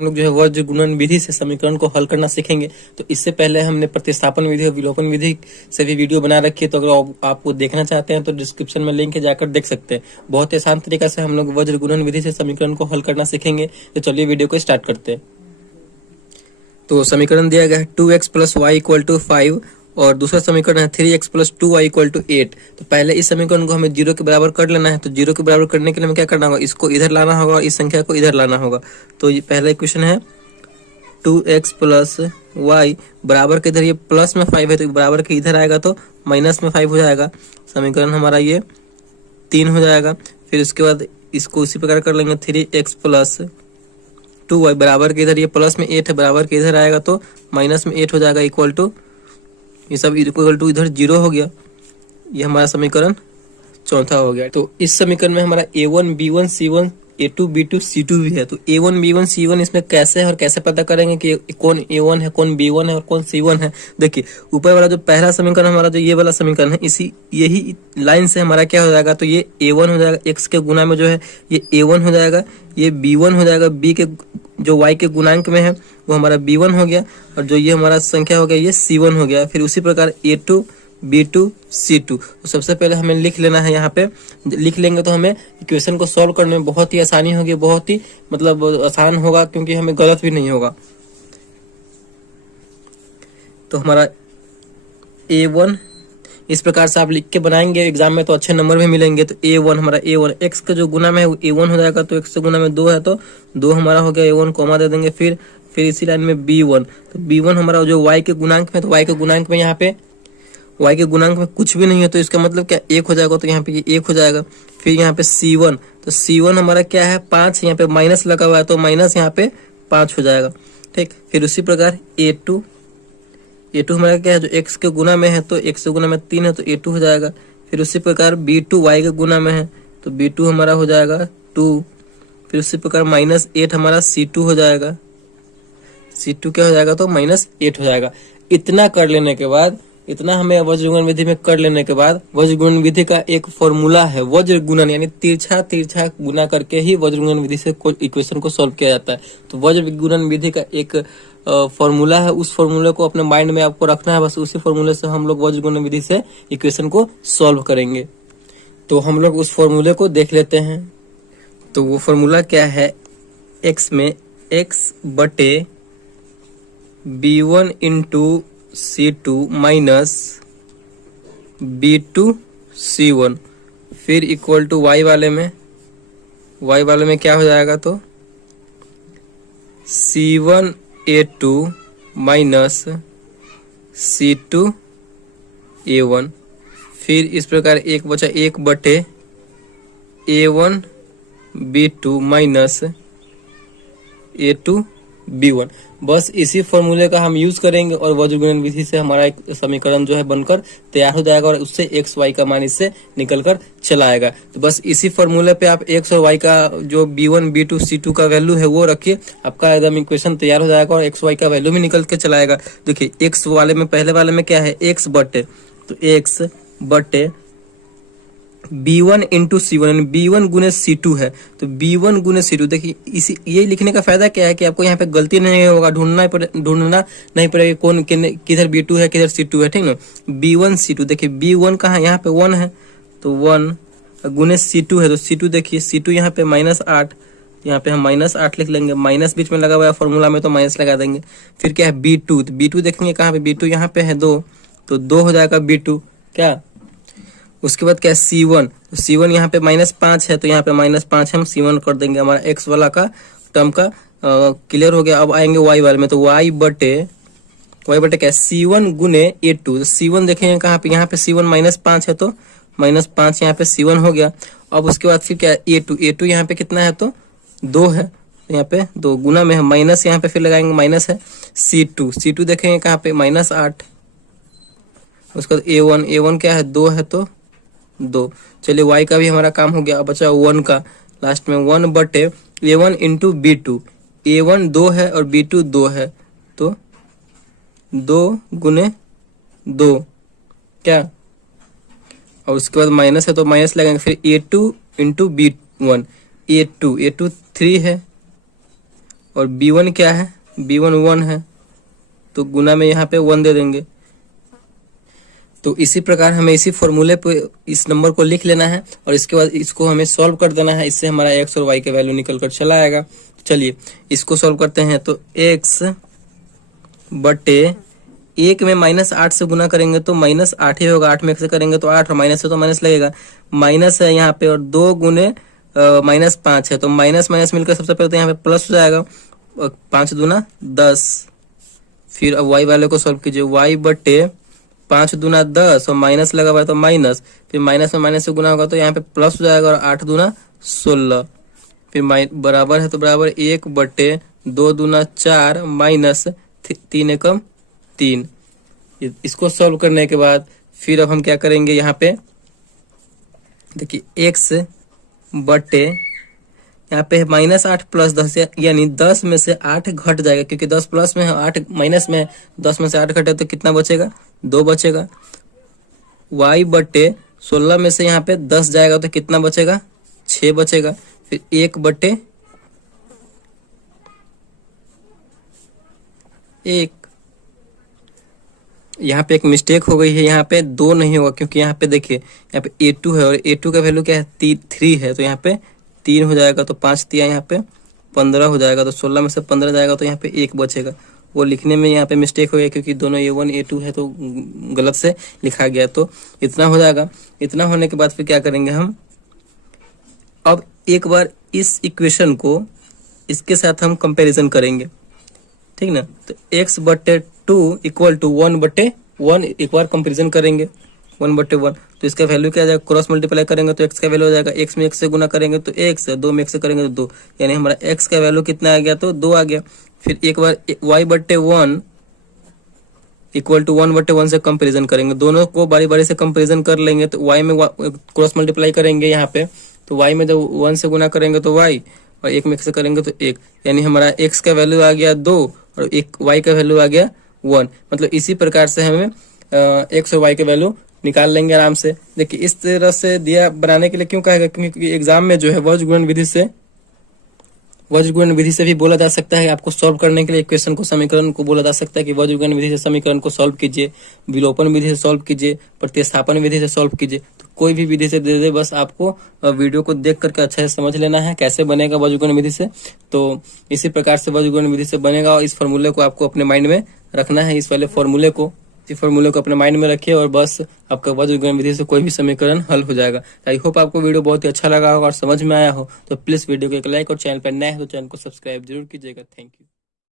हम लोग जो है वज्र गुणन विधि से समीकरण को हल करना सीखेंगे। तो इससे पहले हमने प्रतिस्थापन विधि और विलोपन विधि से भी वीडियो बना रखी है, तो अगर आपको देखना चाहते हैं तो डिस्क्रिप्शन में लिंक है, जाकर देख सकते हैं। बहुत ही आसान तरीका से हम लोग वज्र गुणन विधि से समीकरण को हल करना सीखेंगे। तो चलिए वीडियो को स्टार्ट करते हैं। तो समीकरण दिया गया है 2x + y = 5 और दूसरा समीकरण है 3x + 2y = 8। तो पहले इस समीकरण को हमें 0 के बराबर कर लेना है। तो 0 के बराबर करने के लिए हमें क्या करना होगा, इसको इधर लाना होगा और इस संख्या को इधर लाना होगा। तो ये पहला इक्वेशन है 2x + y बराबर के इधर ये प्लस में 5 है, तो बराबर के इधर आएगा तो माइनस में 5 हो जाएगा। समीकरण हमारा ये 3 हो जाएगा। फिर उसके बाद इसको उसी प्रकार कर लेंगे 3x + 2y बराबर के इधर ये प्लस में 8 है, बराबर के इधर आएगा तो माइनस में 8 हो जाएगा, इक्वल टू ये सब इक्वल टू इधर 0 हो गया। ये हमारा समीकरण चौथा हो गया। तो इस समीकरण में हमारा a1 b1 c1 a2 b2 c2 भी है। तो a1 b1 c1 इसमें कैसे है और कैसे पता करेंगे कि कौन a1 है, कौन b1 है और कौन c1 है। देखिए ऊपर वाला जो पहला समीकरण हमारा जो ये वाला समीकरण है, इसी यही लाइन से हमारा क्या हो जाएगा, तो ये a1 हो जाएगा, x के गुना में जो है ये a1 हो जाएगा, ये b1 हो जाएगा, b के जो y के गुणांक में है वो हमारा b1 हो गया, और जो ये हमारा संख्या हो गया ये c1 हो गया। फिर उसी प्रकार a2 b2 c2। तो सबसे पहले हमें लिख लेना है, यहाँ पे लिख लेंगे तो हमें इक्वेशन को सॉल्व करने में बहुत ही आसानी होगी, बहुत ही मतलब आसान होगा, क्योंकि हमें गलत भी नहीं होगा। तो हमारा a1 इस प्रकार से आप लिख के बनाएंगे एग्जाम में तो अच्छे नंबर भी मिलेंगे। तो a1 हमारा a1 x का जो गुना में है वो a1 हो जाएगा, तो x से गुना में 2 है तो 2 हमारा हो गया, a1 कॉमा दे देंगे। फिर इसी लाइन में b1, तो b1 हमारा जो y के गुणांक में, तो y के गुणांक में यहाँ पे y के गुणांक में कुछ भी नहीं है, तो इसका मतलब क्या 1 हो जाएगा, तो यहाँ पे ये 1 हो जाएगा। फिर यहाँ पे c1, तो c1 हमारा क्या है 5, यहाँ पे माइनस लगा हुआ है तो माइनस यहाँ पे 5 हो जाएगा, ठीक। फिर उसी प्रकार a2 हमारा क्या है, जो x के गुना में है तो x के गुना में 3 है तो a2 हो जाएगा। फिर उसी प्रकार b2 y के गुना में है तो b2 हमारा हो जाएगा 2। फिर उसी प्रकार -8 हमारा c2 हो जाएगा, c2 क्या हो जाएगा, तो -8 हो जाएगा। इतना कर लेने के बाद, इतना हमें वज्र गुणन विधि में कर लेने के बाद, वज्र गुणन विधि का एक फॉर्मूला है, वज्र गुणन यानी तिरछा गुना करके ही वज्र गुणन विधि से इक्वेशन को सॉल्व किया जाता है। तो वज्र गुणन विधि का एक फॉर्मूला है, उस फॉर्मूले को अपने माइंड में आपको रखना है, बस उसी फॉर्मूले से हम लोग वज्र गुणन विधि से इक्वेशन को सॉल्व करेंगे। तो हम लोग उस फॉर्मूले को देख लेते हैं। तो वो फॉर्मूला क्या है, x में x बटे b1 into c2 minus b2 c1, फिर इक्वल टू y वाले में क्या हो जाएगा, तो c1 a2 minus c2 a1। फिर इस प्रकार एक बचा 1 बटे a1 b2 minus a2 b1। बस इसी फॉर्मूले का हम यूज करेंगे और वज्र गुणन विधि से हमारा एक समीकरण जो है बनकर तैयार हो जाएगा, और उससे x y का मान इससे निकल कर चला आएगा। तो बस इसी फॉर्मूले पे आप x और y का जो b1 b2 c2 का वैल्यू है वो रखिए, आपका एकदम इक्वेशन तैयार हो जाएगा और x y का वैल्यू भी निकल के चला आएगा। देखिए x वाले में, पहले वाले में क्या है, x बटे, तो x बटे b1 इंटू c1, b1 गुने c2 है, तो b1 गुने c2। देखिए इसी ये लिखने का फायदा क्या है कि आपको यहाँ पे गलती नहीं होगा, ढूंढना नहीं पड़ेगा कौन किधर b2 है किधर c2 है, ठीक ना। b1 c2, देखिए b1 कहाँ, यहाँ पे 1 है तो 1 गुने c2 है, तो c2 देखिए c2 यहाँ पे -8, यहाँ पे हम -8 लिख लेंगे, माइनस बीच में लगा हुआ है फॉर्मूला में तो माइनस लगा देंगे। फिर क्या है b2, तो b2 देखेंगे कहाँ पे, b2 यहाँ पे है 2, तो 2 हो जाएगा b2 क्या। उसके बाद क्या है c1, तो c1 यहाँ पे -5 है तो यहाँ पे -5 हम c1 कर देंगे, हमारा x वाला का टर्म का क्लियर हो गया। अब आएंगे y वाले में, तो y बटे क्या है c1 गुने a2, तो c1 देखेंगे कहाँ पे, यहाँ पे c1 -5 है तो -5 यहाँ पे c1 हो गया। अब उसके बाद फिर क्या है a2 यहाँ पे कितना है, तो 2 है, यहाँ पे 2 गुना में है, माइनस यहाँ पे फिर लगाएंगे माइनस है, c2 देखेंगे कहाँ पे -8। उसके बाद a1 क्या है 2 है तो 2। चलिए y का भी हमारा काम हो गया। अब बचा 1 का, लास्ट में 1 बटे a1 इंटू b2, a1 2 है और b2 2 है तो 2 गुने 2 क्या, और उसके बाद माइनस है तो माइनस लगाएंगे। फिर a2 इंटू b1, a2 3 है और b1 क्या है, b1 1 है, तो गुना में यहाँ पे 1 दे देंगे। तो इसी प्रकार हमें इसी फॉर्मूले पे इस नंबर को लिख लेना है और इसके बाद इसको हमें सॉल्व कर देना है। इससे हमारा x और y के वैल्यू निकल कर चला आएगा। चलिए इसको सॉल्व करते हैं। तो x बटे 1 में -8 से गुना करेंगे तो -8 ही होगा, 8 में 1 से करेंगे तो 8 और माइनस से तो माइनस लगेगा, माइनस है यहाँ पे और 2 गुने -5 है तो माइनस माइनस मिलकर सबसे पहले तो यहाँ पे प्लस हो जाएगा, 5 दूना 10। फिर अब y वाले को सॉल्व कीजिए, y बटे 5 दूना 10 और माइनस लगा हुआ है तो माइनस, फिर माइनस में माइनस से गुना होगा तो यहाँ पे प्लस हो जाएगा और 8 दूना 16, फिर बराबर है तो बराबर 1 बटे 2 दूना 4 माइनस 3 एकम 3। इसको सॉल्व करने के बाद फिर अब हम क्या करेंगे, यहाँ पे देखिए x बटे यहाँ पे -8 प्लस 10 यानी 10 में से 8 घट जाएगा, क्योंकि 10 प्लस में है 8 माइनस में है, 10 में से 8 घटे तो कितना बचेगा, 2 बचेगा। y बटे 16 में से यहाँ पे 10 जाएगा तो कितना बचेगा, 6 बचेगा। फिर 1 बटे 1, यहाँ पे एक मिस्टेक हो गई है, यहाँ पे 2 नहीं होगा क्योंकि यहाँ पे देखिए यहाँ पे a2 है और a2 का वैल्यू क्या है, 3 है, तो यहाँ पे 3 हो जाएगा तो 5 तिया यहाँ पे 15 हो जाएगा, तो 16 में से 15 जाएगा तो यहाँ पे 1 बचेगा। वो लिखने में यहाँ पे मिस्टेक हो गया क्योंकि दोनों a1 a2 है तो गलत से लिखा गया, तो इतना हो जाएगा। इतना होने के बाद फिर क्या करेंगे हम, अब एक बार इस इक्वेशन को इसके साथ हम कंपैरिजन करेंगे, ठीक ना। तो x बटे 2 इक्वल टू 1 बटे 1 एक बार कंपेरिजन करेंगे, 1 बटे 1, तो इसका वैल्यू क्या आ जाएगा, क्रॉस मल्टीप्लाई करेंगे तो x का वैल्यू हो जाएगा, x में x से गुना करेंगे तो x, 2 में x से करेंगे तो 2, यानी हमारा x का वैल्यू कितना आ गया, तो 2 आ गया। फिर एक बार y बटे 1 इक्वल टू 1 बटे 1 से कंपेरिजन करेंगे, दोनों को बारी बारी से कंपेरिजन कर लेंगे। तो y में क्रॉस मल्टीप्लाई करेंगे यहाँ पे, तो y में जब 1 से गुना करेंगे तो y और 1 में x से करेंगे तो 1, यानी हमारा x का वैल्यू आ गया 2 और एक y का वैल्यू आ गया 1। मतलब इसी प्रकार से हमें x और y के वैल्यू निकाल लेंगे आराम से। देखिए इस तरह से दिया बनाने के लिए क्यों कहेगा, क्योंकि एग्जाम में जो है वज्रगुणन विधि से भी बोला जा सकता है। आपको सॉल्व करने के लिए इक्वेशन को, समीकरण को बोला जा सकता है कि वज्रगुणन विधि से समीकरण को सॉल्व कीजिए, विलोपन विधि से सॉल्व कीजिए, प्रतिस्थापन विधि से सॉल्व कीजिए। तो कोई भी विधि से दे दे, बस आपको वीडियो को देख करके अच्छे से समझ लेना है कैसे बनेगा वज्रगुणन विधि से। तो इसी प्रकार से वज्रगुणन विधि से बनेगा और इस फॉर्मूले को आपको अपने माइंड में रखना है। इस वाले फॉर्मूले को अपने माइंड में रखिए और बस आपका वज्रगुणन विधि से कोई भी समीकरण हल हो जाएगा। आई होप आपको वीडियो बहुत ही अच्छा लगा होगा और समझ में आया हो। तो प्लीज वीडियो को एक लाइक और चैनल पर नए हो तो चैनल को सब्सक्राइब जरूर कीजिएगा। Thank you.